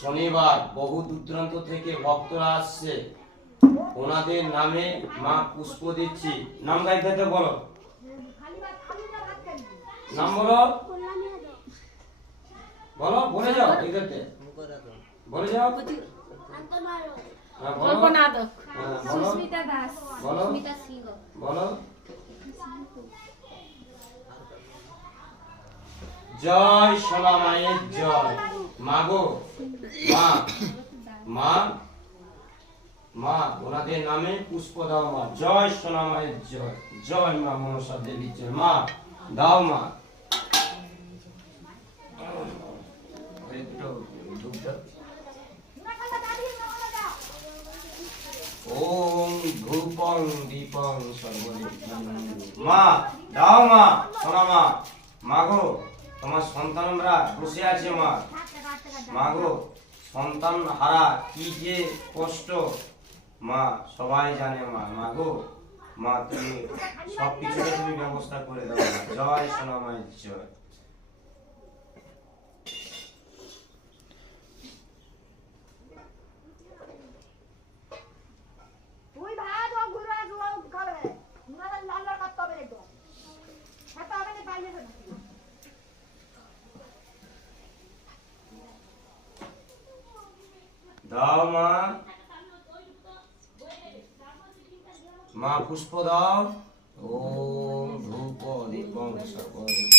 শনিবার বহু দূরান্ত থেকে ভক্তরা আসছে, ওনাদের নামে মা পুষ্প দিচ্ছি। নাম গাইতে বলো, নাম বলো, বলো, বলে যাও, এদেরকে বলে যাও। কল্পনা দক, সুস্মিতা দাস, বলো, সুস্মিতা সিংহ, বলো। জয় সোনা মায়ের জয়। মাগো, মা, মা, মা, ওনাদের নামে পুষ্প দাও মা। জয় সোনা মায়ের জয়। জয় মা মনসা দেবীর জয়। মা দাও মা। ওম ধূপং দীপং সর্বদিক। মা দাও মা, সোনা মা। মাগো, তোমার সন্তানরা বসে আছে মা। মাগো, সন্তান হারা কি যে কষ্ট মা সবাই জানে মা। মাগো, মা তুমি সব কিছুতে তুমি ব্যবস্থা করে দাও মা। জয় সোনা মায়ের জয়। দাও মা, মা পুষ্প দাও। ওম ধূপ দীপং সর্বদিক।